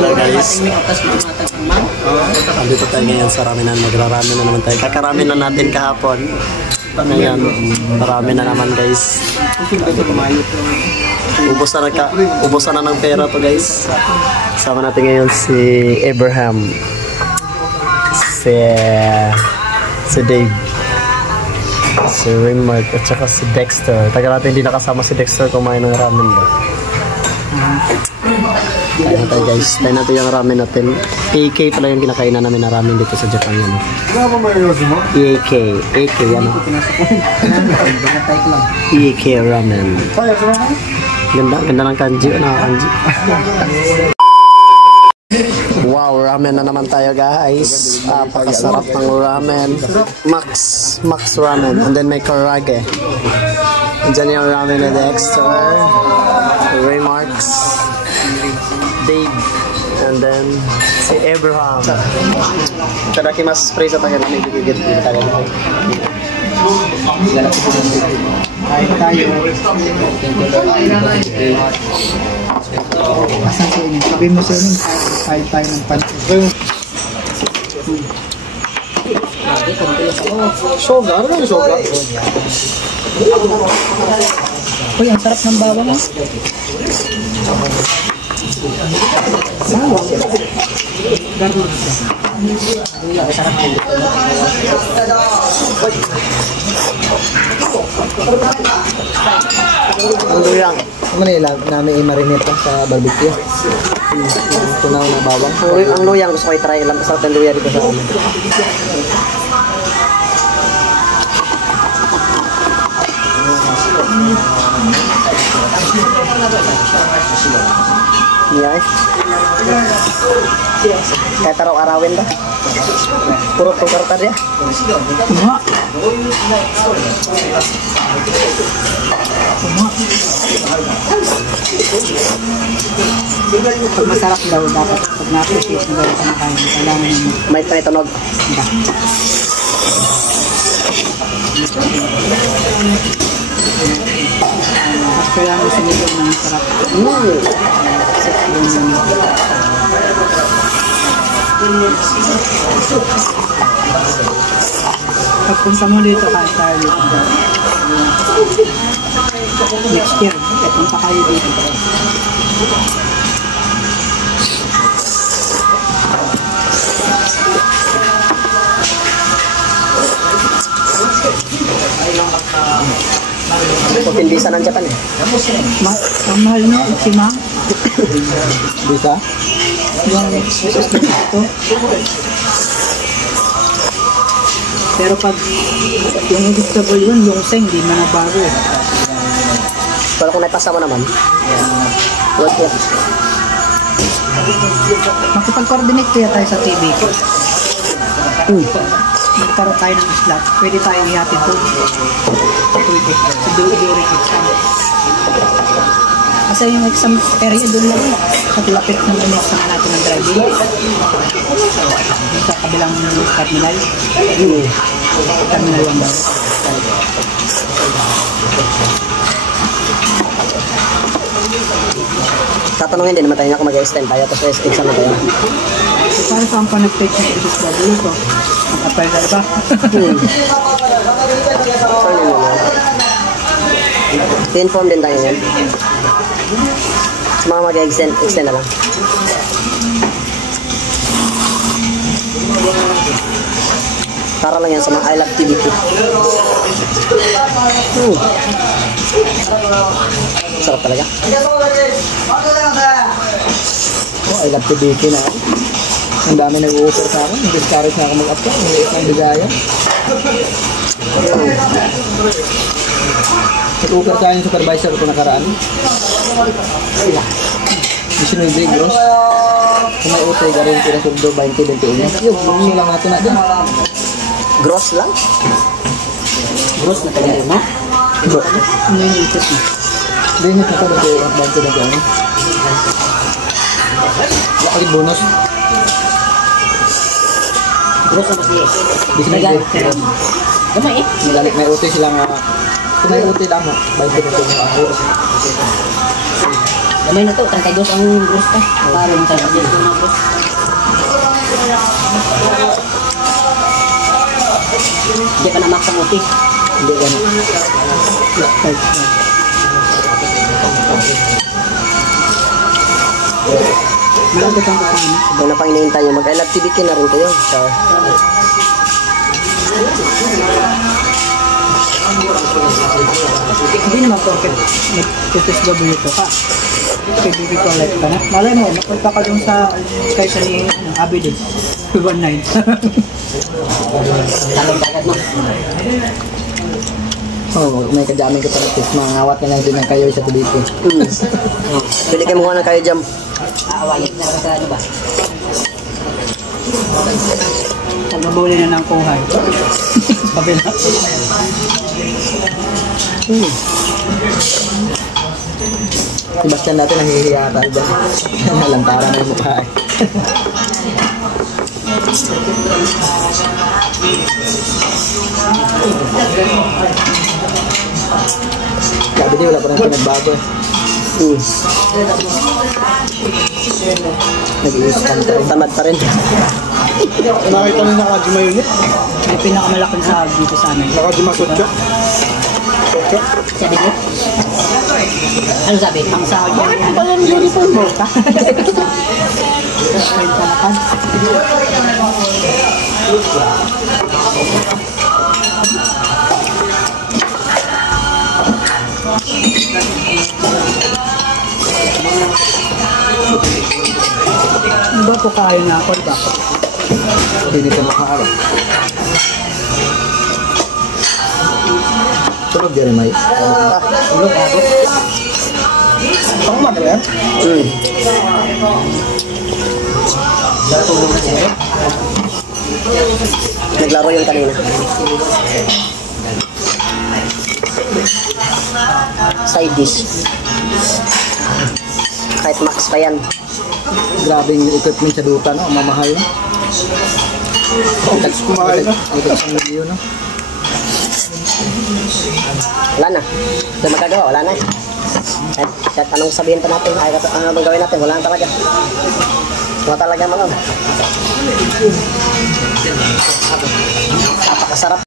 Hello guys. Dito tayo ngayon sa raminan. Magrarami na naman tayo. Kakarami na natin kahapon. Ngayon, marami na naman guys. Ubos na ng pera to guys. Sama natin ngayon si Abraham. Si Dave. Si Rimmark at saka si Dexter. Tagal natin hindi nakasama si Dexter kumain ng ramen ba. Tayo na tayo guys. Tayo natin yung ramen natin. AK pala yung kinakainan namin na ramen dito sa Japan yan. AK. AK yan. AK ramen. Ganda ng kanji. Kanji. Wow, ramen na naman tayo guys. Pakasarap ng ramen. Max ramen. And then may karage. And then yung ramen na Dexter, Raymarks, Dave, and then si Abraham. Tadakimasu. Praise sa tayo namin. Gigigit tayo. Kain tayo. Asan sa inyo? Sabi mo sa inyo, kain tayo ng pansin. Shoga? Ano yung shoga? Uy, ang sarap ng bawang. Bawang. Garlic. Sarap ng Ang luyang. Manila, namin i-marinate sa barbecue. Yung tunaw na bawang. Ang luyang gusto ko i-try lang. Masarap ng luya dito sa amin. Yes. Kahit araw-arawin ba? Puro tukar tadi ya? Pag masarap daw dapat pag na-appreciate mo daw sa makain, kailangan mo may tunog. mas kailangan mo sinito ng masarap. Pagpunta mo dito, kain tayo dito. Next year, punta kayo dito. Pagpindisa ng Japan eh. Ang mahal mo, si Ma? Bisa? Yung ito. Pero pag yung vegetable yun, yung seng, di man nabago eh. Pero kung naipasa mo naman, what? Makipag-coordinate kaya tayo sa TV. Magkaroon tayo ng slot. Pwede tayo ihatid doon. During exam. Kasi yung exam area doon lang sa tilapit ng exam natin ng driving. Sa kabilang terminal. Terminal 1 daw. Tatanungin din naman tayo kung mag-extend tayo tapos exam na tayo. Para saan pa nag-take ng SSW ko? Mag-apply na ba? I-inform din tayo yan. Sa mga mag-extend na lang. Para lang yan sa mga I Love TVP. Sarap talaga. Oh, I Love TVP na. Ang dami nag-u-offer sa akin. Discourage na ako mag-apply. Hindi ko ang bigaya. Nag-offer sa akin yung supervisor ko nakaraan. Mission with Big Gross. Kung may utay, garin ko na surdo 20-21. Yung lang natin natin. Gross lang? Gross na kanya mo? Gross. Ano yung ikat mo? Hindi mo kakalog yung 20-21. Wakit bonus. Gross na siya. Bisnagay. Gamay eh. May utay sila nga. Kung may utay lang mo, 20-21 ako. Gamay na to, 32 ang gross ka. Parang 32 ang gross. Hindi pa na max ang uti. Hindi ka na. Malagay kang kasama. Ito na pang hinihintay nyo. Mag-I love TBK na rin kayo. So, hindi naman porket nag-PSW to ka. PBB collect ka na. Malay mo, napunta ka dun sa kaysa ni Abidin. 219. Talong-dagat mo. Oh, may kadaming ka pa ng mga awat na lang din ng kayo sa dito. pwede kayo mukha ng kayo dyan. Aawayin na sa ano ba? Nagabuli na ng kuhay. Sabi na. Si Bastian natin nahihiya tayo dyan. Nalantaran na yung mukha eh. Sabi niya wala pa rin pinagbago eh. Nag-i-scan ka rin. Tamad pa rin. Nakita niyo nakajima yun eh? Yung pinakamalaking sahag dito sa amin. Nakajima sotyo? Sotyo? Sabi niyo? Ano sabi? Ang sahag niya. Bakit pala yung uniform mo ka? Ano ba po kayo na ako? Diba? Hindi ka makaharap. Tulog dyan may. Tulog ako. Ang mga yan? Tulog na siya. Naglaro yun kanina. Side dish. Kahit max pa yan. Grabe yung equipment sa Dota, no? Mamahal, no? Kumahal na. Ito sa milyon, no? Wala na. Ito magagawa, wala na. Kahit anong sabihin pa natin, ay anong gawin natin, wala na talaga. Wala talaga man. Napakasarap.